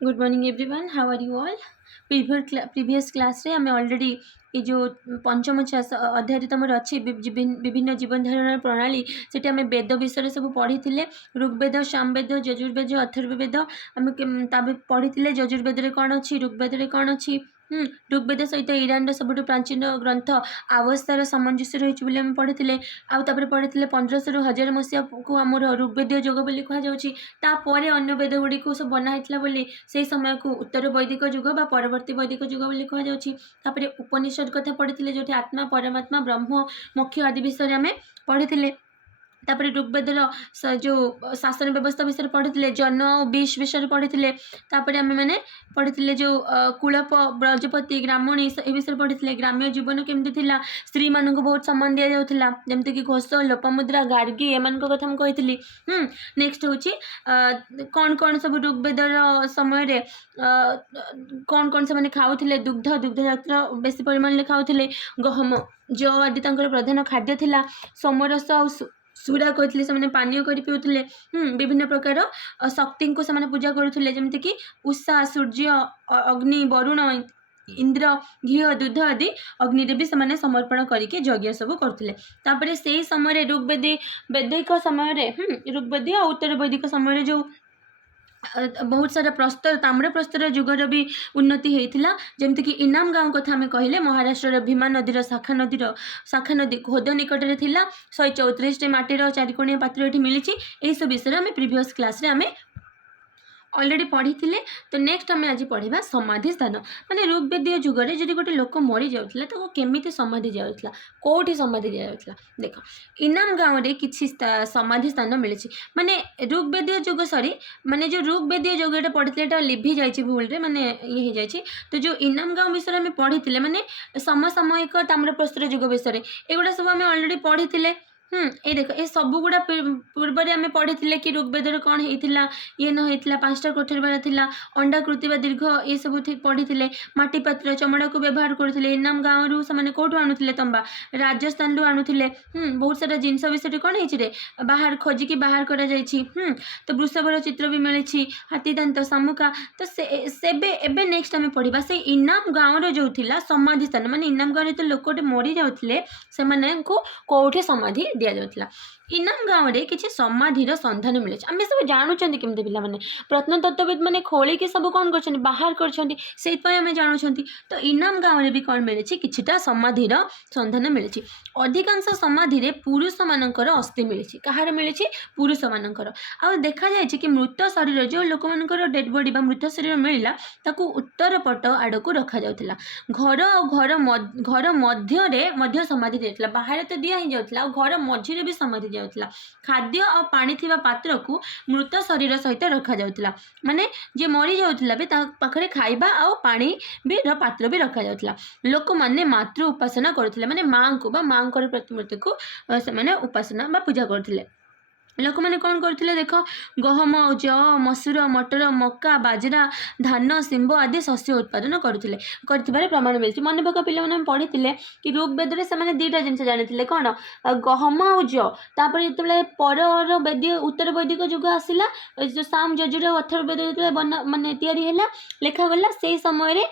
Good morning everyone, how are you all. Previous class रे हमें already ये जो पंचम अध्याय तुम अच्छी विभिन्न जीवन धारण प्रणाली से आम वेद विषय सब पढ़ी ऋग्वेद, सामवेद, यजुर्वेद, अथर्ववेद आम पढ़ी। यजुर्वेद कौन अच्छी, ऋग्वेद कौन अच्छी। ऋग्वेद सहित ईरान सब प्राचीन ग्रंथ अवस्थार सामंजस्य रही पढ़ी। आउे पढ़ी 1500 ରୁ 1000 मसीहा को आमर ऋग्वेदीय युग बोली कहुपर अन्य वेद गुड़ी सब बनाई बोली से समय को उत्तर वैदिक युग बा परवर्ती वैदिक युग बोली कहुपर उपनिषद कथा पढ़ी जो आत्मा परमात्मा ब्रह्म मोक्ष आदि विषय आम पढ़ी। तापर ऋग्वेदर जो शासन व्यवस्था विषय पढ़ी, जन और विष विषय पढ़ी। तापर आम मैंने पढ़ी जो कुलप ब्रजपति ग्रामणी ए विषय पढ़ी। ग्राम्य जीवन केमती थिला, स्त्री मान बहुत सम्मान दि जाऊला जमती कि घोष, लोपामुद्रा, गार्गी एम कथा मुझे कही। नेक्स्ट हूँ कौन कौन सब ऋग्वेदर समय कौन कौन से खाऊले, दुग्ध दुग्ध जात बेसी परिमाण खाऊले, गहम जौ आदि प्रधान खाद्य थिला। सोमरस और सुरा कहते से पानीय कर पिउले। विभिन्न प्रकार शक्ति को से पूजा करुले जमती कि उषा, सूर्य, अग्नि, वरुण, इंद्र, घी, दूध आदि अग्नि भी से समर्पण करके यज्ञ सब करते। से समय ऋग्वेदी वैदिक समय ऋग्वेदी और उत्तर वैदिक समय जो बहुत सारा प्रस्तर ताम्र प्रस्तर युगर भी उन्नति होता। जमती कि इनाम गाँव कथा आम कहले महाराष्ट्र भीमा नदीर शाखा नदी खोद निकट में थिला। 134 माटीर चारिकोणिया पात्र ये मिली। यही सब विषय आम प्रीवियस क्लास रे आम ऑलरेडी पढ़ी। तो नेक्स्ट आम आज पढ़ा समाधि स्थान। माने ऋग्वेदीय जुगरे जदि गोटे लोक मरी जाऊला तो केमिति समाधि दिया, कौटी समाधि दिया। देख इनाम गाँव में किसी समाधि स्थान मिली। माने ऋग्वेदीय जुग सरी माने जो ऋग्वेदीय जुगटा पढ़ी लिभि जाइए भूल रे माने ये हो जाए। तो जो इनाम गाँव विषय आम पढ़ी माने समसामयिक ताम्रप्रस्तर जुग विषय एगुड़ा सब आम ऑलरेडी पढ़ी। ये देख ये सबुगुड़ा पूर्व आम पढ़ी कि ऋग्वेदर कौन होता ये न होता, 5टा कोठरी बार था, अंडाकृति दीर्घ ये सब पढ़ी। माटी पात्र चमड़ा को व्यवहार करते। इनाम गाँव रू से कौटू आणुले तंबा, राजस्थान रू आणुले। बहुत सारा जिनस विषय कौन है बाहर खोजिकी बाहर कर। तो वृषभर चित्र भी मिली, हाथी दांत शामुका। तो से नेक्स्ट आम पढ़ा से इनाम गाँव जो था समाधि स्थान। माने इनाम गाँव तो लोकटे मरी जाते से कौटे समाधि दि जाऊला। इनाम गाँव में किसी समाधिर सन्धान मिले। आम सब जानूँ केमती पे प्रत्नतत्वविद मैंने खोलिकी सब कौन कर बाहर करम जानूँ। तो इनाम गाँव में भी कौन मिले किछिटा समाधिर सन्धान मिले। अधिकांश समाधि पुरुष मानकर अस्थि मिली। कहार मिली? पुरुष मानकर। आ देखा जाए कि मृत शरीर जो लोक मानकर डेड बॉडी बा मृत शरीर मिलला ताकू उत्तर पट आड़ को रखा जाउथला। घर मध्य समाधि दिया, बाहर तो दिया ही जाउथला, घर मझिरे भी समाधि जाउथला। खाद्य और पानी थिबा पात्र को मृत शरीर सहित रखा जाउथला। माने जे मरी जाउथला बे ता पाखरे खाइबा और पानी भी पात्र भी रखा जाउथला। लोक माने मातृ उपासना करथिले, माने मां को बा मां को प्रतिमूर्ति को से माने उपासना बा पूजा करथिले। लोक मैंने कौन करते देख गहम, जौ, मसूर, मटर, मक्का, बाजरा, धान, शिंब आदि शस्य उत्पादन करते प्रमाण मिली। मन पक पे पढ़ी कि ऋग्वेद से दुईटा जिन जानी कौन गहम और जौ। तापर जो पर वैद्य उत्तर वैदिक युग आसला जो साम यजुर अथर्ववेद जो मानने या लेखागला से समय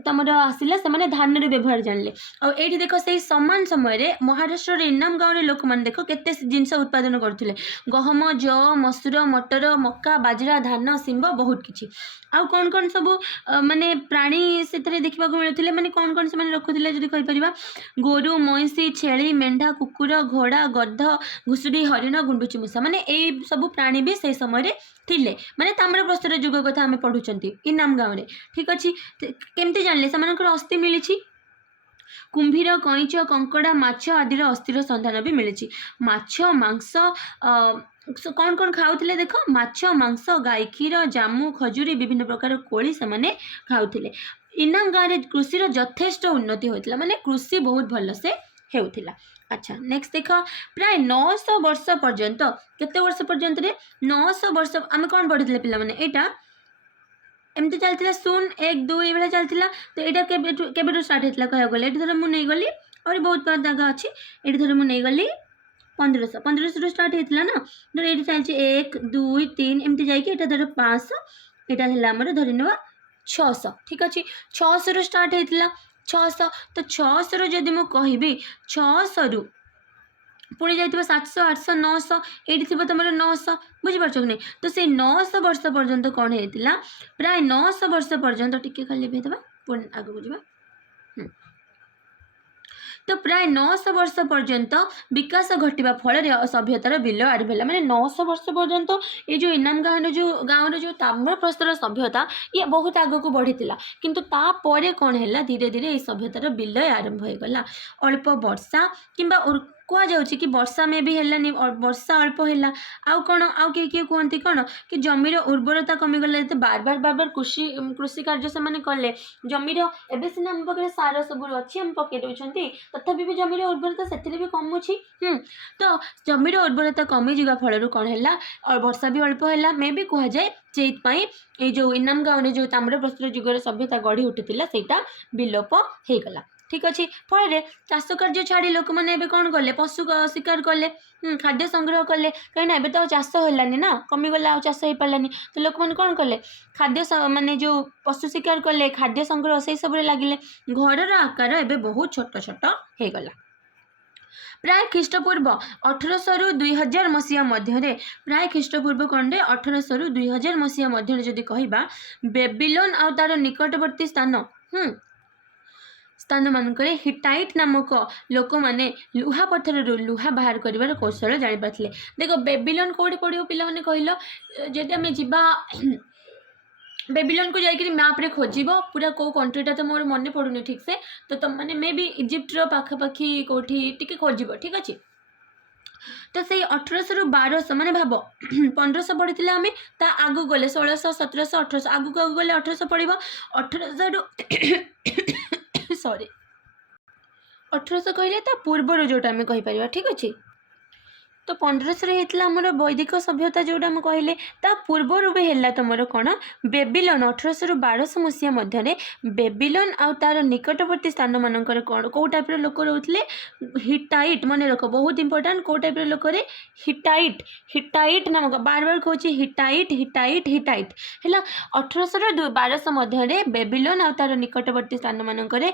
तुम आसला से धान व्यवहार जानले। आठी देख से सामान समय महाराष्ट्र इनाम गाँव लोक मैंने देख के जिनस उत्पादन कर गहम, जौ, मसूर, मटर, मक्का, बाजरा, धान, शिंब बहुत किछि। आउ कौन कौन सब माने प्राणी से देखा मिलते माने कौन कौन से रखुले जदि कहि परिबा गोरु, महिषी, छेली, मेंढा, कुकुर, घोड़ा, गध, घुसुड़ी, हरिण, गुंडुची मूषा माने ए सब प्राणी भी से समय थिले। माने ताम्रप्रस्तर युग कथा आम पढ़ुचंती इनाम गाँव में। ठीक अच्छे केमती जानले से अस्थि मिली। कुंभीर, कईच, कंकड़ा, माछ आदि अस्थिर सन्धान भी मिली। माछ मांस कौन कौन खाऊले देख माछ मांस, गाई क्षीर, जामु, खजुरी, विभिन्न प्रकार कोली से खाऊले। इनाम गाँव में कृषि यथेष्ट उन्नति होता, माने कृषि बहुत भल से होता। अच्छा नेक्स्ट देख प्राय 900 वर्ष पर्यंत केते वर्ष पर्यंत 900 वर्ष आम कौन पढ़ी पे यहाँ एमती चलता 0 1 2 ये चलता। तो यहाँ के स्टार्ट होता कह गले ये धर मुझे गली और बहुत जगह अच्छी ये धर मुझे गली 1500 स्टार्ट होता ना। धर ये चलती 1 2 3 एमती जाइए धर 500 ଏଇଟା ହେଲା ଆମର ଧରିନେବା 600 ଠିକ୍ ଅଛି। 600ରୁ ଷ୍ଟାର୍ଟ ହେଇଥିଲା 600, ତ 600ରୁ ଯଦି ମୁଁ କହିବି 600ରୁ ପୁଣି ଯାଇଥିବ 700 800 900, ଏଇଠି ଥିବ ତୁମର 900, ବୁଝିପାରୁଛ କି ନାହିଁ? ତ ସେଇ 900 ବର୍ଷ ପର୍ଯ୍ୟନ୍ତ କ'ଣ ହେଇଥିଲା, ପ୍ରାୟ 900 ବର୍ଷ ପର୍ଯ୍ୟନ୍ତ, ଟିକେ ଖାଲି ହେଇଥିବା ପୁଣି ଆଗକୁ ଯିବା। ତ ପ୍ରାୟ 900 ବର୍ଷ ପର୍ଯ୍ୟନ୍ତ ବିକାଶ ଘଟିବା ଫଳରେ ସଭ୍ୟତାର ବିଲୋପ ଆରମ୍ଭ ହେଲା। ମାନେ 900 ବର୍ଷ ପର୍ଯ୍ୟନ୍ତ ଏ ଯେଉଁ ଇନାମ ଗାଁର ଯେଉଁ ତାମ୍ରପ୍ରସ୍ତର ସଭ୍ୟତା ଇଏ ବହୁତ ଆଗକୁ ବଢ଼ିଥିଲା, କିନ୍ତୁ ତାପରେ କ'ଣ ହେଲା, ଧୀରେ ଧୀରେ এই ସଭ୍ୟତାର ବିଲୟ ଆରମ୍ଭ ହୋଇଗଲା। ଅଳ୍ପ ବର୍ଷା କିମ୍ବା କୁହାଯାଉଛି କି ବର୍ଷା ମେ ବି ହେଲାନି, ବର୍ଷା ଅଳ୍ପ ହେଲା। ଆଉ କ'ଣ, ଆଉ କିଏ କୁହନ୍ତି କ'ଣ କି ଜମିର ଉର୍ବରତା କମିଗଲା। ଯେତେ ବାର କୃଷି କାର୍ଯ୍ୟ ସେମାନେ କଲେ, ଜମିର ଏବେ ସିନା ଆମ ପାଖରେ ସାର ସବୁ ଅଛି ଆମେ ପକାଇ ଦେଉଛନ୍ତି, ତଥାପି ବି ଜମିର ଉର୍ବରତା ସେଥିରେ ବି କମୁଛି। ତ ଜମିର ଉର୍ବରତା କମିଯିବା ଫଳରୁ କ'ଣ ହେଲା, ବର୍ଷା ବି ଅଳ୍ପ ହେଲା। ମେ ବି କୁହାଯାଏ ସେଇଥିପାଇଁ ଏଇ ଯେଉଁ ଇନାମ ଗାଁରେ ଯେଉଁ ତାମ୍ରପ୍ରସ୍ତର ଯୁଗର ସଭ୍ୟତା ଗଢ଼ି ଉଠିଥିଲା ସେଇଟା ବିଲୋପ ହେଇଗଲା। ଠିକ୍ ଅଛି। ଫଳରେ ଚାଷ କାର୍ଯ୍ୟ ଛାଡ଼ି ଲୋକମାନେ ଏବେ କ'ଣ କଲେ, ପଶୁ ଶିକାର କଲେ, ଖାଦ୍ୟ ସଂଗ୍ରହ କଲେ। କାହିଁକିନା ଏବେ ତ ଆଉ ଚାଷ ହେଲାନି ନା, କମିଗଲା, ଆଉ ଚାଷ ହେଇପାରିଲାନି। ତ ଲୋକମାନେ କ'ଣ କଲେ, ଖାଦ୍ୟ ମାନେ ଯେଉଁ ପଶୁ ଶିକାର କଲେ, ଖାଦ୍ୟ ସଂଗ୍ରହ ସେଇସବୁରେ ଲାଗିଲେ। ଘରର ଆକାର ଏବେ ବହୁତ ଛୋଟ ଛୋଟ ହେଇଗଲା। ପ୍ରାୟ ଖ୍ରୀଷ୍ଟପୂର୍ବ 1800ରୁ 2000 ମସିହା ମଧ୍ୟରେ, ପ୍ରାୟ ଖ୍ରୀଷ୍ଟପୂର୍ବ କ'ଣରେ 1800ରୁ 2000 ମସିହା ମଧ୍ୟରେ ଯଦି କହିବା, ବେବିଲୋନ ଆଉ ତାର ନିକଟବର୍ତ୍ତୀ ସ୍ଥାନମାନଙ୍କରେ ହିଟାଇଟ୍ ନାମକ ଲୋକମାନେ ଲୁହା ପଥରରୁ ଲୁହା ବାହାର କରିବାର କୌଶଳ ଜାଣିପାରିଥିଲେ। ଦେଖ ବେବିଲୋନ କେଉଁଠି ପଡ଼ିବ ପିଲାମାନେ କହିଲ? ଯଦି ଆମେ ଯିବା ବେବିଲୋନକୁ ଯାଇକରି ମ୍ୟାପ୍ରେ ଖୋଜିବ, ପୁରା କେଉଁ କଣ୍ଟ୍ରିଟା ତ ମୋର ମନେ ପଡ଼ୁନି ଠିକ୍ସେ, ତ ତୁମମାନେ ମେ ବି ଇଜିପ୍ଟର ପାଖାପାଖି କେଉଁଠି ଟିକେ ଖୋଜିବ, ଠିକ୍ ଅଛି। ତ ସେଇ 1800ରୁ 1200, ମାନେ ଭାବ 1500 ପଢ଼ିଥିଲେ ଆମେ, ତା ଆଗକୁ ଗଲେ 1600 1700 1800, ଆଗକୁ ଗଲେ 1800 ପଡ଼ିବ। 1800ରୁ 1800 କହିଲେ ତା ପୂର୍ବରୁ ଯେଉଁଟା ଆମେ କହିପାରିବା, ଠିକ୍ ଅଛି। ତ 1500ରେ ହେଇଥିଲା ଆମର ବୈଦିକ ସଭ୍ୟତା ଯେଉଁଟା ମୁଁ କହିଲେ, ତା ପୂର୍ବରୁ ବି ହେଲା ତୁମର କ'ଣ, ବେବିଲୋନ। 1800ରୁ 1200 ମସିହା ମଧ୍ୟରେ ବେବିଲୋନ ଆଉ ତାର ନିକଟବର୍ତ୍ତୀ ସ୍ଥାନମାନଙ୍କରେ କ'ଣ କେଉଁ ଟାଇପ୍ର ଲୋକ ରହୁଥିଲେ, ହିଟାଇଟ୍। ମନେ ରଖ, ବହୁତ ଇମ୍ପୋର୍ଟାଣ୍ଟ, କେଉଁ ଟାଇପ୍ର ଲୋକରେ, ହିଟାଇଟ୍ ନାମକ, ବାର କହୁଛି ହିଟାଇଟ୍ ହେଲା। 1800ରୁ 1200 ମଧ୍ୟରେ ବେବିଲୋନ ଆଉ ତାର ନିକଟବର୍ତ୍ତୀ ସ୍ଥାନମାନଙ୍କରେ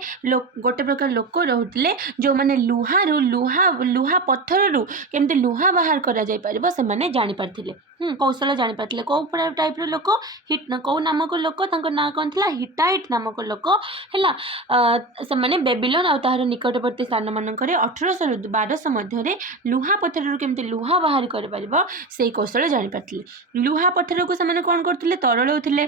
ଗୋଟେ ପ୍ରକାର ଲୋକ ରହୁଥିଲେ, ଯେଉଁମାନେ ଲୁହା ପଥରରୁ କେମିତି ଲୁହା ବାହାର କରାଯାଇପାରିବ ସେମାନେ ଜାଣିପାରିଥିଲେ, କୌଶଳ ଜାଣିପାରିଥିଲେ। କେଉଁ ଟାଇପ୍ର ଲୋକ, କେଉଁ ନାମକ ଲୋକ, ତାଙ୍କ ନାଁ କ'ଣ ଥିଲା, ହିଟାଇଟ୍ ନାମକ ଲୋକ ହେଲା। ସେମାନେ ବେବିଲୋନ ଆଉ ତାହାର ନିକଟବର୍ତ୍ତୀ ସ୍ଥାନମାନଙ୍କରେ 1800ରୁ 1200 ମଧ୍ୟରେ ଲୁହା ପଥରରୁ କେମିତି ଲୁହା ବାହାର କରିପାରିବ ସେଇ କୌଶଳ ଜାଣିପାରିଥିଲେ। ଲୁହା ପଥରକୁ ସେମାନେ କ'ଣ କରୁଥିଲେ, ତରଳଉଥିଲେ,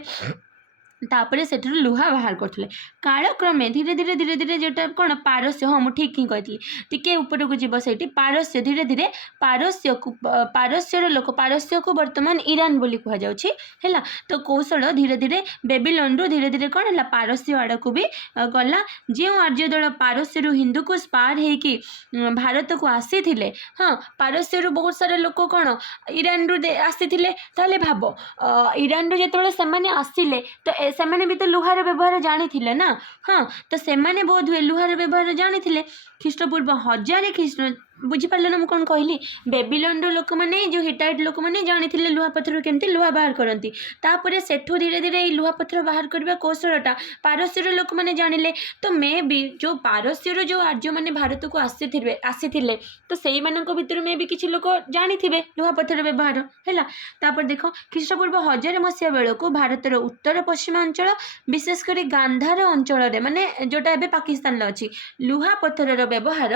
ତାପରେ ସେଠାରୁ ଲୁହା ବାହାର କରୁଥିଲେ। କାଳକ୍ରମେ ଧୀରେ ଧୀରେ ଯେଟା କ'ଣ ପାରସ୍ୟ, ହଁ ମୁଁ ଠିକ୍ ହିଁ କହିଥିଲି, ଟିକେ ଉପରକୁ ଯିବ ସେଇଠି ପାରସ୍ୟ, ଧୀରେ ଧୀରେ ପାରସ୍ୟର ଲୋକ, ପାରସ୍ୟକୁ ବର୍ତ୍ତମାନ ଇରାନ ବୋଲି କୁହାଯାଉଛି ହେଲା। ତ କୌଶଳ ଧୀରେ ଧୀରେ ବେବିଲୋନରୁ ଧୀରେ ଧୀରେ କ'ଣ ହେଲା, ପାରସ୍ୟ ଆଡ଼କୁ ବି ଗଲା। ଯେଉଁ ଆର୍ଯ୍ୟ ଦଳ ପାରସ୍ୟରୁ ହିନ୍ଦୁକୁଶ ପାର ହେଇକି ଭାରତକୁ ଆସିଥିଲେ, ପାରସ୍ୟରୁ ବହୁତ ସାରା ଲୋକ କ'ଣ ଇରାନରୁ ଆସିଥିଲେ। ତାହେଲେ ଭାବ, ଇରାନରୁ ଯେତେବେଳେ ସେମାନେ ଆସିଲେ ତ ସେମାନେ ବି ତ ଲୁହାର ବ୍ୟବହାର ଜାଣିଥିଲେ ନା, ତ ସେମାନେ ବୋଧ ହୁଏ ଲୁହାର ବ୍ୟବହାର ଜାଣିଥିଲେ। ଖ୍ରୀଷ୍ଟପୂର୍ବ 1000 ବୁଝିପାରିଲ ନା ମୁଁ କ'ଣ କହିଲି? ବେବିଲୋନର ଲୋକମାନେ, ଯେଉଁ ହିଟାଇଟ୍ ଲୋକମାନେ ଜାଣିଥିଲେ ଲୁହା ପଥରରୁ କେମିତି ଲୁହା ବାହାର କରନ୍ତି। ତାପରେ ସେଠୁ ଧୀରେ ଧୀରେ ଏଇ ଲୁହା ପଥର ବାହାର କରିବା କୌଶଳଟା ପାରସ୍ୟର ଲୋକମାନେ ଜାଣିଲେ। ତ ମେ ବି ଯେଉଁ ପାରସ୍ୟର ଯେଉଁ ଆର୍ଯ୍ୟମାନେ ଭାରତକୁ ଆସିଥିଲେ, ତ ସେଇମାନଙ୍କ ଭିତରୁ ମେ ବି କିଛି ଲୋକ ଜାଣିଥିବେ ଲୁହା ପଥର ବ୍ୟବହାର ହେଲା। ତାପରେ ଦେଖ, ଖ୍ରୀଷ୍ଟପୂର୍ବ 1000 ମସିହା ବେଳକୁ ଭାରତର ଉତ୍ତର ପଶ୍ଚିମ ଅଞ୍ଚଳ, ବିଶେଷ କରି ଗାନ୍ଧାର ଅଞ୍ଚଳରେ, ମାନେ ଯେଉଁଟା ଏବେ ପାକିସ୍ତାନରେ ଅଛି, ଲୁହା ପଥରର ବ୍ୟବହାର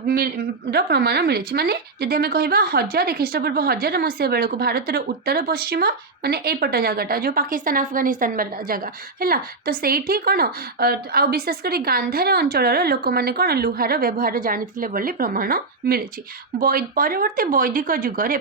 ପ୍ରମାଣ ମିଳିଛି। ମାନେ ଯଦି ଆମେ କହିବା ଖ୍ରୀଷ୍ଟପୂର୍ବ 1000 ମସିହା ବେଳକୁ ଭାରତର ଉତ୍ତର ପଶ୍ଚିମ, ମାନେ ଏଇପଟ ଜାଗାଟା ଯେଉଁ ପାକିସ୍ତାନ ଆଫଗାନିସ୍ତାନ ଜାଗା ହେଲା, ତ ସେଇଠି କ'ଣ, ଆଉ ବିଶେଷ କରି ଗାନ୍ଧାର ଅଞ୍ଚଳର ଲୋକମାନେ କ'ଣ ଲୁହାର ବ୍ୟବହାର ଜାଣିଥିଲେ ବୋଲି ପ୍ରମାଣ ମିଳିଛି। ପରବର୍ତ୍ତୀ ବୈଦିକ ଯୁଗରେ,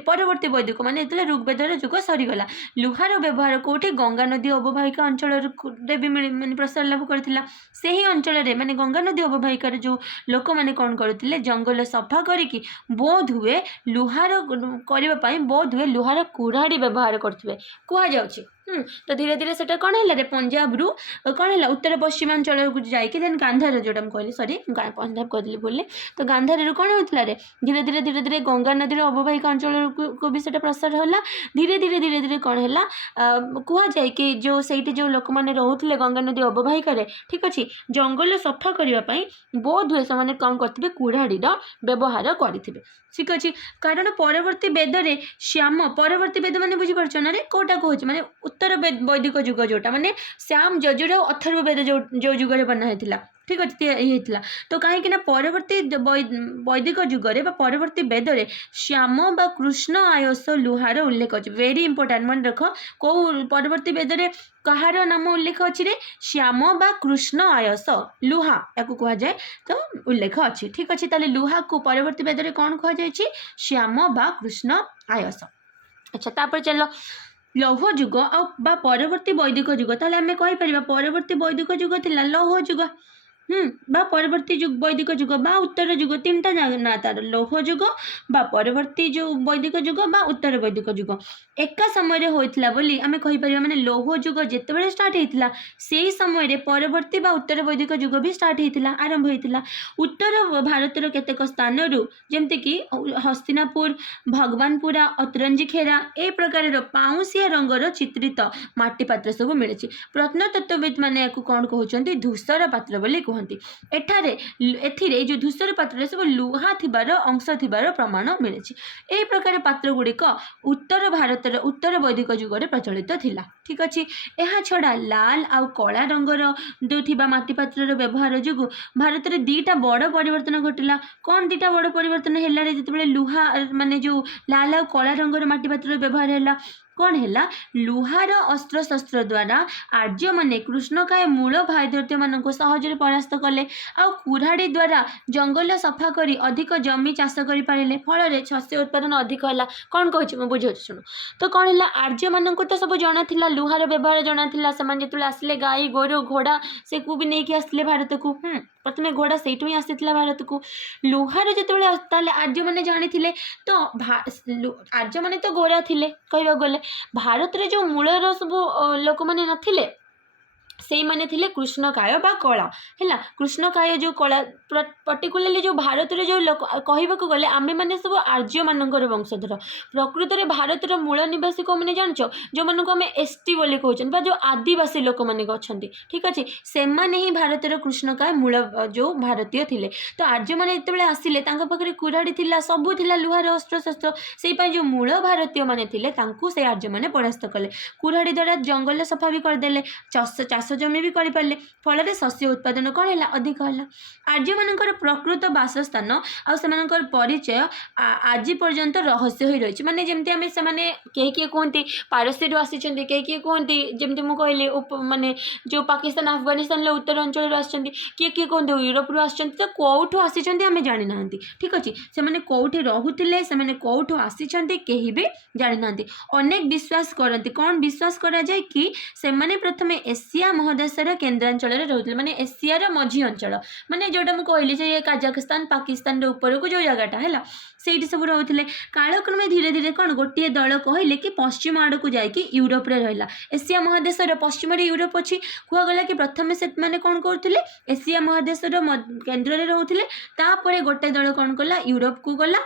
ମାନେ ଯେତେବେଳେ ଋଗ୍ବେଦର ଯୁଗ ସରିଗଲା, ଲୁହାର ବ୍ୟବହାର କେଉଁଠି, ଗଙ୍ଗା ନଦୀ ଅବବାହିକା ଅଞ୍ଚଳରେ ବି ମାନେ ପ୍ରସାର ଲାଭ କରିଥିଲା। ସେହି ଅଞ୍ଚଳରେ, ମାନେ ଗଙ୍ଗା ନଦୀ ଅବବାହିକାର ଯେଉଁ ଲୋକମାନେ କ'ଣ କରୁଥିଲେ, ଜଙ୍ଗଲ ସଫା କରିକି ବୋଧ ହୁଏ ଲୁହାର କରିବା ପାଇଁ ଲୁହାର କୁରାଢ଼ୀ ବ୍ୟବହାର କରୁଥିବେ କୁହାଯାଉଛି। तो धीरे धीरे से कौन है पंजाब रु कौन है उत्तर पश्चिमांचल को जाकि देन गांधार जोटा कहली सॉरी पंजाब कहली बोले तो गांधार रु कौन होता है धीरे धीरे धीरे धीरे गंगा नदी अववाहिक अंचल को भी से प्रसार होला धीरे धीरे धीरे धीरे कौन है कह जाए कि जो सही जो लोक मैंने रोते गंगा नदी अववाहिक ठीक अच्छे जंगल सफा करने बोध हुए से कौन करेंगे कुड़ाड़ी व्यवहार करेंगे ठीक अच्छे कारण परवर्ती वेदरे श्याम परवर्ती वेद मैंने बुझीपार ना रे कौटा कहे मैंने उत्तर वैदिक युग जोटा मैंने श्याम यजुर अथर्व वेद जो युग बना होता ठीक अच्छे ये तो कहीं परवर्ती वैदिक युगरे परवर्ती वेदरे श्याम बा कृष्ण आयस लुहार उल्लेख अच्छे वेरी इंपोर्टाट मन रख कौ परवर्ती वेदरे कहार नाम उल्लेख अच्छी रे श्याम बा कृष्ण आयस लुहा या कह जाए तो उल्लेख अच्छी ठीक अच्छे ताले लुहा को परवर्ती वेदरे कौन कह जाए श्याम बा कृष्ण आयस अच्छा तापर चलो लौह युग आ परवर्ती वैदिक युग ताले आमे कहि परिबा परवर्ती वैदिक युग थिला लौह युग बा परवर्ती युग वैदिक युग बा उत्तर युग तीनटा ना तार लौह युग बा परवर्ती जो वैदिक युग बा उत्तर वैदिक युग एका समय होइतला बोली आमे कहि परिबा माने लौह युग जेतेबेले स्टार्ट हेतिला सेही समय रे परवर्ती बा उत्तर वैदिक युग भी स्टार्ट हेतिला आरंभ हेतिला उत्तर भारतर केतेक स्थान रु जेमते कि हस्तिनापुर भगवानपुरा अतरंजीखेरा ए प्रकार पाउसिया रंगर चित्रित माटी पात्र सब मिले प्रत्नतत्वविद माने याकु कोन कहउचंती धूसर पात्र बोली कहंती एठारे एथिरे जो धूसर पात्र सब लुहा थिबार अंश थिबार प्रमाण मिले ए प्रकार पात्र गुड़िक उत्तर भारतर उत्तर वैदिक युगरे प्रचलित थिला ठीक अच्छे यह छड़ा लाल आउ कला रंगर जो थिबा माटी पात्र व्यवहार जोगु भारत में दीटा बड़ परिवर्तन घटिला कौन दीटा बड़ परिवर्तन है जिते लुहा माने जो लाल आउ कला रंगर माटी पात्र व्यवहार है कौन है लुहार अस्त्र शस्त्र द्वारा आर्य माने कृष्णकाय मूल भारतीय मान सहजरे परास्त कले आउ कुराड़ी द्वारा जंगल सफा करी अधिक जमी चाष कर पारे फल शस्य उत्पादन अधिक है कौन कहूँ बुझे शुणु तो कौन है आर्य मान तो सब जना था लुहार व्यवहार जना था जो आसिले गाई गोरु घोड़ा से को भी नहीं आसते भारत को प्रथम घोड़ा से ही आसी भारत को लुहार जो आर्य मैंने जानी तो आर्य मैंने तो गोरा थे कह गले भारत रे जो मूलर सब लोक मैंने नथिले से माने थिले कृष्णकाय बा कला है कृष्णकाय जो कला पर्टिकुलरली जो भारत रे जो लोक कहबाक गले आमे माने सब आर्य मानकर वंशधर प्रकृत में भारतर मूल निवासी को मैंने जानच जो मान को आम एसटी बोली कहते जो आदिवासी लोक मैंने अच्छा ठीक अच्छे से ही भारतर कृष्णकाय मूल जो भारतीय थिले तो आर्य मैंने जिते आसिले पाखे कुराड़ी थिला सबू थिला लुहार अस्त्र शस्त्र से जो मूल भारतीय माने थिले से आर्य मैंने परास्त कले कुराड़ी द्वारा जंगल सफा भी करदे चाष जमी भी करें फल शस्य उत्पादन कौन है अधिक है आर्य मानकर प्रकृत बासस्थान आर परिचय आज पर्यंत रहस्य हो रही माने जमती आम से कहीं किए कहते पारस्यरू आसी कहीं किए कहते जमती मुझे कहली माने जो पाकिस्तान अफगानिस्तान उत्तर अंचल किए किए कहते यूरोप रू आस तो कौटू आसी आम जानी ना ठीक अच्छे से कौटे रोते से कौटू आसी कहीं भी जानी ना अनेक विश्वास करती कौन विश्वास करा जाए कि से प्रथम एशिया महादेशर केन्द्रांचल रोते माने एशियार मझी अंचल माने जोटा मुझे कहली जे काजाखस्तान पाकिस्तान ऊपर को जो जगटा है से सब रोते कालक्रमे धीरे धीरे कौन गोटे दल कहले कि पश्चिम आड़ को जाकि यूरोप रहा एशिया महादेशर पश्चिम यूरोप अच्छी कहगला कि प्रथम से मैंने कौन करते एशिया महादेशर केन्द्र रोते तापर गोटे दल कौन कला यूरोप को गला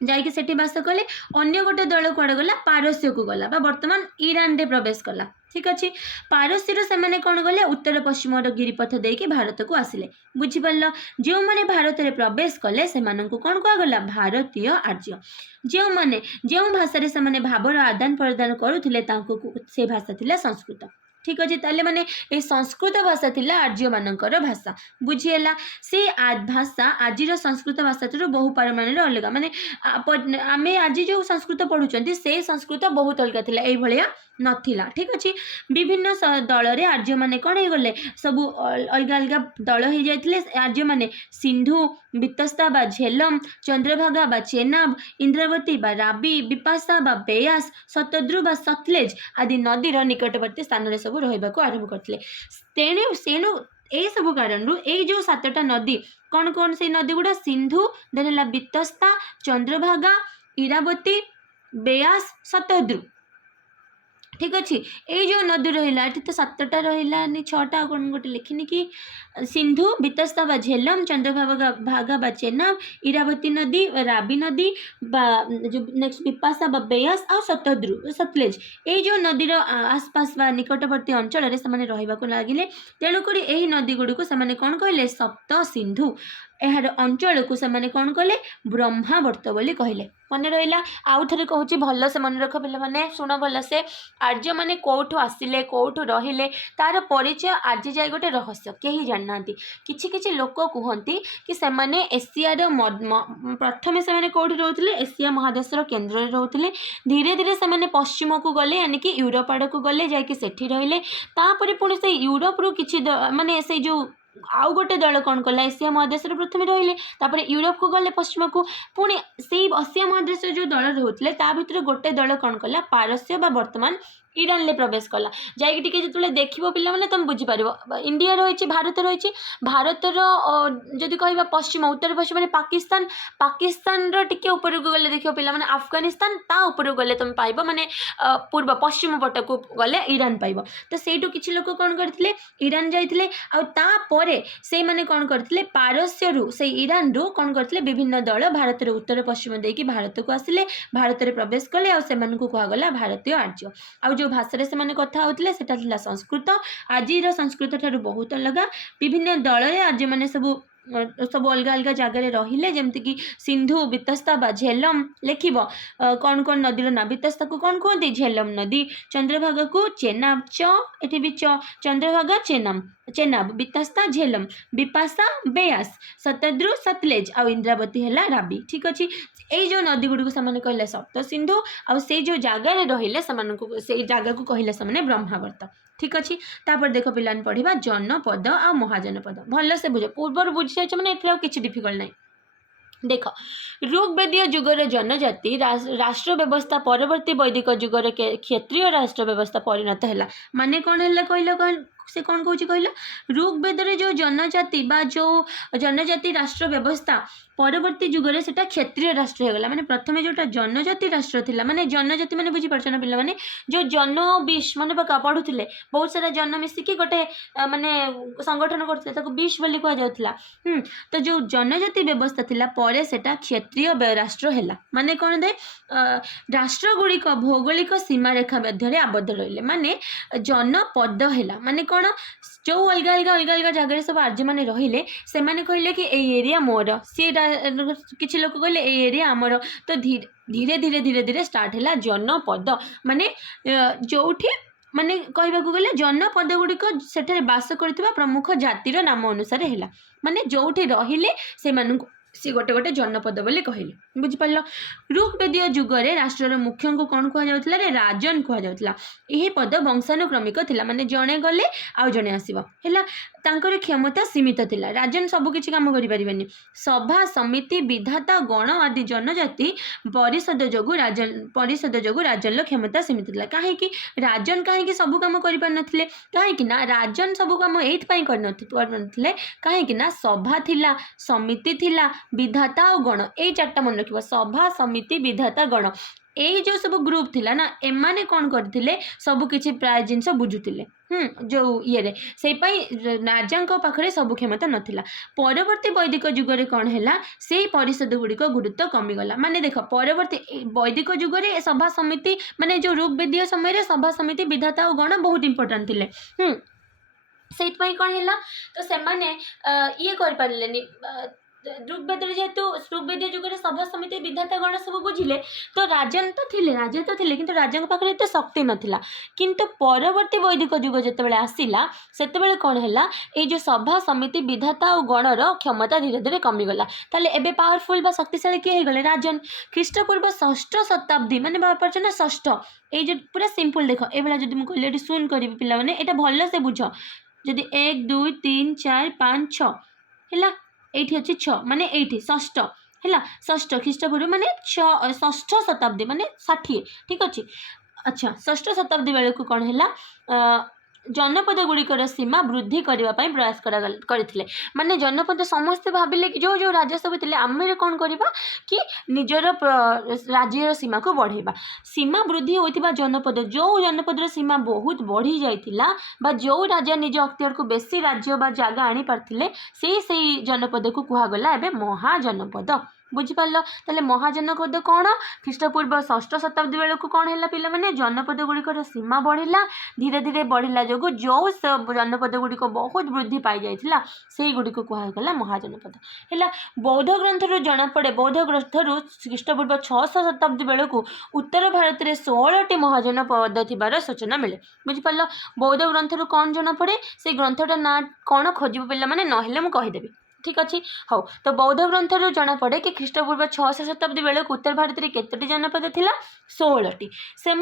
जाकि सेठी बास कले अन्य गोटे दल कुआड़े गला पारस्य को गला बर्तमान ईरान रे प्रवेश कला ठीक अच्छे पारस्यर से कौन गले उत्तर पश्चिम गिरिपथ देके भारत को आसिले बुझीपार जो मैंने भारत में प्रवेश कले से कौन कहगला भारतीय आर्य जो मैंने जो भाषा से भावर आदान प्रदान करुले से भाषा थिला संस्कृत ठीक अच्छे ताले माने ये संस्कृत भाषा थिला आर्य मानकर भाषा बुझीला से भाषा आज संस्कृत भाषा तो बहु परिमाण अलग माने आम आज जो संस्कृत पढ़ुं से संस्कृत बहुत अलग थिला ए भलिया नथिला ठीक अच्छे विभिन्न दल रे आर्य माने कौन हो गले सब अलग अलग दल हो जाते आर्य माने सिंधु बितस्ता बा झेलम चंद्रभागा बा चेनाब इंद्रावती बा राबी विपाशा बा बेयास शतद्रु बा सतलेज आदि नदीर निकटवर्ती स्थान रे सब रहिबाको आरंभ करथिले तेणु सेणु ए सब कारण ए जो 7टा नदी कौन कौन से नदी गुड़ा सिंधु देन है बितस्ता चंद्रभागा इरावती बेयास शतद्रु ठीक अच्छे ये जो नदी रहा ये तो 7टा रहा 6टा कौन गोटे लिखिनी कि सिंधु वितस्ता बा झेलम चंद्रभागा भागा बा चेनाब इरावती नदी राबी नदी बा जो नेक्स्ट विपाशा बा बेयास आ सतलेज ये जो नदीर आसपास बा निकटवर्ती अंचल से रहा लगिले तेणुक यही नदी गुड़ी को से कौन कहले सप्त सिंधु यार अंचल को से कौन कले ब्रह्मावर्त बोली कहले मन रहा आउ थे कहूँ भल से मन रख पे मैंने शुण भल से आर्य मैंने कौटू आसिले कौटू रहिले तार परिचय आज जाए गोटे रहस्य कहीं जानना किछि किछि लोक कहती कि सेमाने एशियार प्रथमे से कौटी रोते एशिया महादेशर केन्द्र रोते धीरे धीरे से पश्चिम को गले यानी कि यूरोप आड़ को गले जाकि सेठी रहिले तापर पुणी से यूरोप रु किछि माने से जो आउ गोटे दल कौन कला एशिया महादेश प्रथम रहिले यूरोप को गले पश्चिम को पुणी से एशिया महादेश जो दल रोते भितर गोटे दल कौन कला पारस्य बा वर्तमान ईरान ले प्रवेश कला जाइए जो देख पे तुम बुझीपार इंडिया रही भारत रही भारतर जदि कह पश्चिम उत्तर पश्चिम में पाकिस्तान पाकिस्तान टे ऊपर को गले देख पे अफगानिस्तान ता ऊपर को गले तुम पाइब माने पूर्व पश्चिम पट को गले ईरान पाइब तो सेठू किसी लोक कौन करते ईरान जाते आउे से मैंने कौन करते पारस्यु से ईरान रु कौन करते विभिन्न दल भारत उत्तर पश्चिम देकी भारत को आसिले भारत में प्रवेश कले आने को कहगला भारतीय आर्य आ जो भाषा से मैंने कथा होते संस्कृत आज संस्कृत ठारू बहुत अलग विभिन्न दल आज मैंने सब सब अलग अलग जगार रहिले जमती कि सिंधु वितस्ता बा झेलम लिख कौन कौन नदीर ना वितस्ता को कौन कहते झेलम नदी चंद्रभागा को चेनाब ये भी चंद्रभागा चेनाब वितस्ता झेलम विपाशा बेयास सतद्रु सतलेज आ इंद्रावती है राबी ठीक अच्छे ये जो नदी गुड़ी को कहले सप्त सिंधु आ से जो जगार रहिले से जगह को कहले से ब्रह्मावर्त ठीक अच्छे तापर देख पे पढ़ा जनपद आ महाजनपद भल से बुझ पूर्व बुझी जाए मैंने ये किसी डिफिकल्ट ना देख ऋग्वेदीय जुगर जनजाति राष्ट्र व्यवस्था परवर्ती वैदिक जुगर क्षेत्रीय राष्ट्र व्यवस्था परिणत है माने कौन है कहल से कौन कौन कहल ऋग्वेद जो जनजाति बा जो जनजाति राष्ट्र व्यवस्था परवर्ती जुगरे से क्षेत्रीय राष्ट्र होगला माने प्रथमे जोटा जनजाति राष्ट्र थिला माने जनजाति माने बुझी पारछन पिला माने जो जन विष माने पका पढुथिले बहुत सारा जन मिसिकी गोटे माने संगठन करथिले ताको विष बोली कहा जाउथिला तो जो जनजाति व्यवस्था थिला परे सेटा क्षेत्रीय राष्ट्र हैला माने कोन दे राष्ट्र गुडी को भौगोलिक सीमा रेखा मध्य आबद्ध रहिले माने जनपद हैला माने कोन जो अलग अलग अलग अलग जगह सब आर्य मैंने रहिले से माने कहले कि ए एरिया मोर सी किसी लोग कहले ए एरिया आमर तो धीरे धीरे धीरे धीरे धीरे स्टार्ट है जनपद माने जोठी माने कहबा गले जनपद गुड़िक से बास करथिबा प्रमुख जातिर नाम अनुसार है माने जोठी रहिले से मानू सी गोटे गोटे जनपद बोली कहले बुझिपार ऋग्वेदीय जुगरे राष्ट्र मुख्य को कौन कहला राजन कहला यही पद वंशानुक्रमिक थिला माने जणे गले आउ जणे आसीबो हैला तांकर क्षमता सीमित थिला राजन सब किछि काम करि परिबेनी सभा समिति विधाता गण आदि जनजाति परिषद जोगु राजन क्षमता सीमित थिला काहे कि राजन काहे कि सब काम करि पार नथिले काहे कि ना राजन सब काम एथ पई कर नथिले काहे कि ना सभा थिला समिति थिला विधाता और गण ये चार्टा मन रखिबा सभा समिति विधाता गण ये जो सब ग्रुप थिला ना एमाने कौन करथिले सब किछि प्राय जिनस बुझुथिले जो ये से राजा पाखे सब क्षमता नथिला परवर्ती वैदिक जुगरे कौन है से परिषद गुड़िक गुरुत्व कमीगला माने देख परवर्ती वैदिक जुगरे सभा समिति माने जो ऋग्वेदीय समय सभा समिति विधाता और गण बहुत इंपोर्टेंट थिले से कौन है तो से माने ये कर पारलेनी ऋग्वेद जेहेतु ऋग्वेदीय जुगरे सभा समिति विधाता गण सब बुझिले तो राजन तो थिले किंतु राजा पाखे एत शक्ति नथिला किंतु परवर्ती वैदिक जुग जितेबाला आसिला सेतेबाला कौन है ये जो सभा समिति विधाता और गणर क्षमता धीरे धीरे कमीगला ताले एबे पावरफुल बा शक्तिशाली किए गले राजन ख्रीष्टपूर्व 6ठ शताब्दी माने बापर ना 6ठ ये जो पूरा सिंपल देख ए बेला जदि मु कहले सुन करिवि पिला माने एटा भल से बुझ जदि 1 2 3 4 5 6 हैला एठी अच्छे 6 माने एठी 6ठ है 6ठ ख्रीष्टपूर्व माने 6ठ शताब्दी माने 60 ठीक अच्छे अच्छा 6ठ शताब्दी बेले को कौन है जनपद गुड़िकर सीमा वृद्धि करने प्रयास करथिले माने जनपद समस्ते भाविले कि जो जो राज्य सब थे आम कौन करवा कि निजर राज्यर सीमा को बढ़ेबा सीमा वृद्धि होता जनपद जो जनपद सीमा बहुत बढ़ी जाइतिला जो राजा निज अख्तियार को बेसी राज्य बा जगह आनी पारथिले से जनपद को कुहागला एबे महाजनपद बुझिपार ताले महाजनपद कौन ख्रीष्टपूर्व 6ठ शताब्दी बेलू कौन है पिला माने जनपद गुड़िकर सीमा बढ़ला धीरे धीरे बढ़ला जो जो जनपद गुड़िक बहुत वृद्धि पाई जाइथिला सेही गुड़िक कुहागला महाजनपद है। बौद्ध ग्रंथर जनापड़े बौद्ध ग्रंथर ख्रीष्टपूर्व 600 शताब्दी बेलू उत्तर भारत में 16टी महाजनपद थिबार सूचना मिले बुझिपार बौद्ध ग्रंथर कौन जनापड़े से ग्रंथटा ना कौन खोजिब पिला माने नहेले मु कहिदेबी ठीक अच्छे हाँ तो बौद्ध ग्रंथर जना पड़े कि ख्रीष्टपूर्व 600 शताब्दी बेलू उत्तर भारत में केतोटी जनपद थिला 16टी से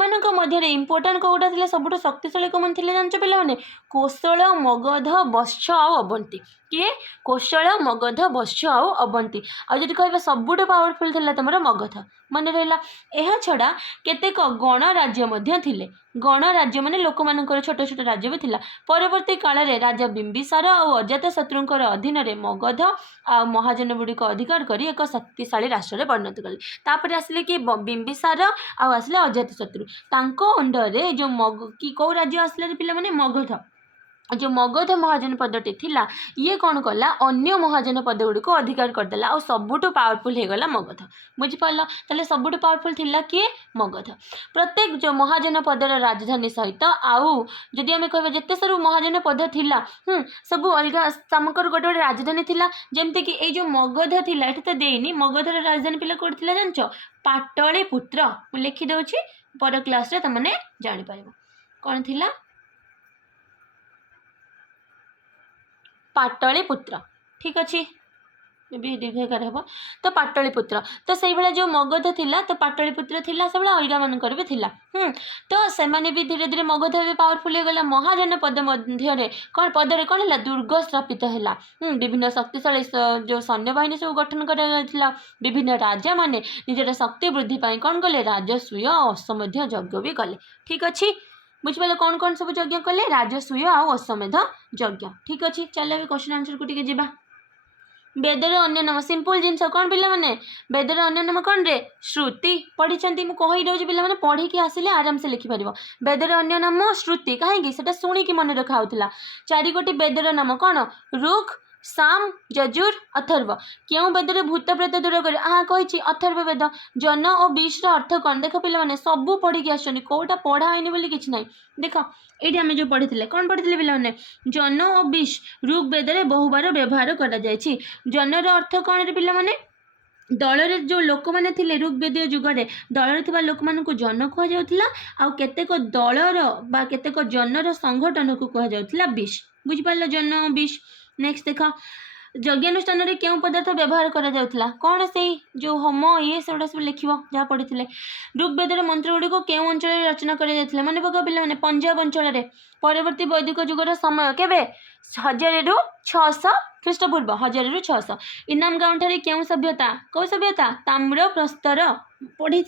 इंपोर्टाट कौटा थिला सबुठ शक्तिशाली कौन थे जानच पे कोशल मगध वत्स आउ अवंती किए कोशल मगध वत्स आउ अवंती आदि कह सबुठ पावरफुल थिला तुम मगध मन रहा यह छड़ा केतेक गण राज्य थिले गण राज्य माने लोक मानकर छोट छोट राज्य भी थिला परवर्ती काल रे राजा बिंबिसार और अजातशत्रुंकर अधीन रे मगध आ महाजन गुड़िक अधिकार करी एक शक्तिशाली राष्ट्र रे परिणत कले तापर आसिले कि बिंबिसार आसिले अजातशत्रु तांको अंडर रे जो कि कौ राज्य आसिले पिला माने मगध जो मगध महाजनपदटी थिला ये कौन कला अन्य महाजनपद गुड़िक अधिकार करदेला और सबुठ पावरफुल हो गला मगध बुझिपार ताले सबुठ पावरफुल थिला किए मगध प्रत्येक जो महाजनपदर राजधानी सहित आउ जदि आम कह जिते सब महाजनपद थिला सब अलग समकर गोटे गोटे राजधानी थिला जेमती कि ए जो मगध थिला एठी तो देनी मगधर राजधानी पिला कोड थिला जानच पाटलिपुत्र मु लिखि दउछि पर क्लास रे तमने जानि पारिबो कोन थिला पाटलिपुत्र ठीक अच्छे भी दीर्घकार हम तो पाटलिपुत्र तो से भाया जो मगध थिला तो पाटलिपुत्र थिला सब अलग मानकर भी थिला तो से भी धीरे धीरे मगध भी पावरफुल हो गला महाजनपद मध्य कौन पदरे कौन है दुर्ग स्थापित है विभिन्न शक्तिशाली जो सैन्य बाहिनी सब गठन कर विभिन्न राजा माने निजर शक्ति वृद्धि पाई कौन कले राजस्वीय अश्वमेध यज्ञ भी कले ठीक अच्छे बुझिपारे कौन कौन सब यज्ञ कले राजस्वीय आउ अश्वमेध यज्ञ ठीक अच्छे चलो क्वेश्चन आंसर को टिके जिबा वेदर अन्य नाम सिंपल जिनस कौन पिला माने वेदर अन्य नाम कौन रे श्रुति पढ़ी मुझे कही दौर पिला माने पढ़ी की आसिले आराम से लिखिपर वेदर अन्य नाम श्रुति कहीं शुणिकी मन रखा होता 4 गोटी वेदर नाम कौन ऋक् साम यजुर अथर्व क्यों वेदर भूत प्रेत दूर कर कही अथर्व वेद जन और विष अर्थ कौन देख पिला माने सबू पढ़ी आसुनी कौटा पढ़ाएनि बोली किछि नाही देख ये आम जो पढ़ी कौन पढ़ी पिला माने जन और विष ऋग वेदर बहुबार व्यवहार करा जायछि जनर अर्थ कौन रे पिला माने दल जो लोक मैंने थे ऋग्वेदीय जुगरे दल लोक मान जन कहुला आउ केतेक दलर बा केतेक जनर संगठन को कहुला विष बुझिपार जन विष नेक्स्ट देख यज्ञानुष्ठान रे क्यों पदार्थ व्यवहार करा जाउतला कौन से जो होम ये सब लिख जहाँ पढ़ी ऋग्वेदर मंत्र गुड़िक क्यों अंचल रचना कर मन पका पे पंजाब अंचल परवर्ती वैदिक जुगर समय केवे 1000 रु 600 ख्रीष्टपूर्व 1000 रु 600 इनाम गाँव ठारे क्यों सभ्यता कौ सभ्यता ताम्र प्रस्तर पढ़ी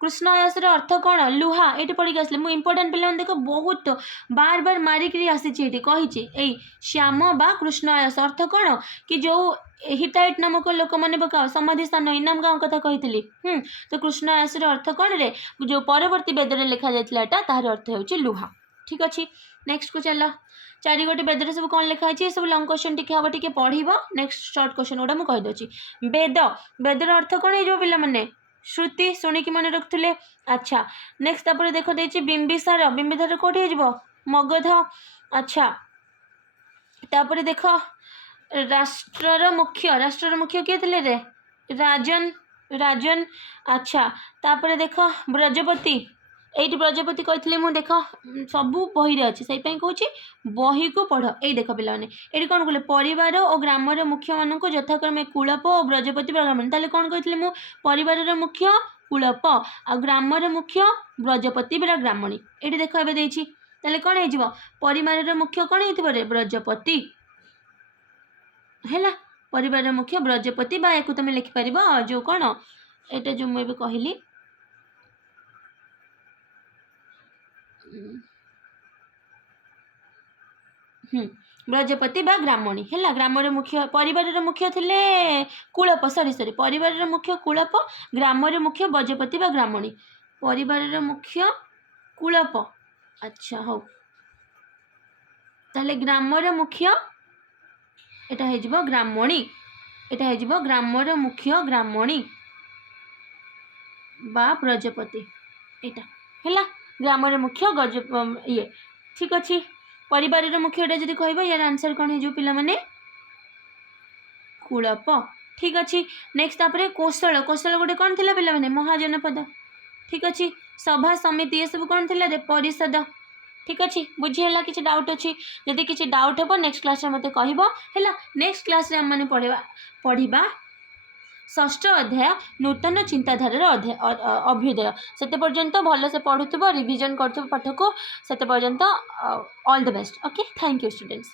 कृष्ण आयसर अर्थ कौन लुहा ये पढ़ी आसले मुझे इंपोर्टाट पे देख बहुत बार बार मारिक आसी कही श्याम बा कृष्ण आयस अर्थ कौन कि जो हिटाइट नामक लोक मैंने पकाओ समाधि स्थान इनाम गाँव कथा कही तो कृष्ण आयसर अर्थ कौन रे जो परवर्ती वेदर लिखा जाता तार अर्थ हो लुहा ठीक अच्छे नेक्स्ट को चल 4 गोटी वेदर सब कौन लिखाई सब लंग क्वेश्चन टी हम टे पढ़ नेक्स्ट शॉर्ट क्वेश्चन गुड़ा मुझे कहीदे वेद वेदर अर्थ कौन हो पे मैंने श्रुति शुणिकी मन रखुले अच्छा नेक्स्ट तापर देख देछि बिंबिसार बिंबिसार कोठी हो मगध अच्छा तापर देख राष्ट्रर मुख्य किए थे रे राजन राजन अच्छा तापर देख ब्रजपति एटी ब्रजपति कही मुझे देख सबू बही अच्छे से कहूँ बही को पढ़ यही देख पे ये कौन कहे परिवार और ग्रामर मुख्य मान यथाक्रमे कूलप और ब्रजपति ब्राह्मण ताले कौन कही मु परिवार मुख्य कूलप आ ग्रामर मुख्य ब्रजपति ब्राह्मणी ये देख ए कौन हो परिवार मुख्य कौन हो ब्रजपति है परिवार मुख्य ब्रजपति बा एक तुम लिखिपर जो कौन यहाँ जो मुझे कहली ब्रजपति बा ग्रामणी है ग्रामर मुख्य परिवार मुख्य थिले कूलप सॉरी परिवार मुख्य कूलप ग्रामर मुख्य ब्रजपति बा ग्रामणी परिवार मुख्य कूलप अच्छा हो ताले ग्रामर मुख्य एटा हे जिवो ग्रामणी एटा हे जिवो ग्रामर मुख्य ग्रामणी बा ब्रजपति एटा है ग्रामर मुख्य गज ये ठीक अच्छे परिवार मुख्य जब कह यार आंसर कौन हो पिला माने कूलप ठीक अच्छे नेक्स्ट तापर कौशल कौशल गोटे कौन थिला पिला माने महाजनपद ठीक अच्छे सभा समिति ये सब कौन थिला रे परिषद ठीक अच्छे बुझीगला किसी डाउट अच्छी जदि किसी डाउट हे नेक्स्ट क्लास मत कह नेक्स्ट क्लास आम पढ़ा षष्ठ अध्याय नूतन चिंताधारा अभ्युदय से पर्यंत भल से पढ़ुव रिविजन कर पाठ को से पर्यंत all the best okay thank you students.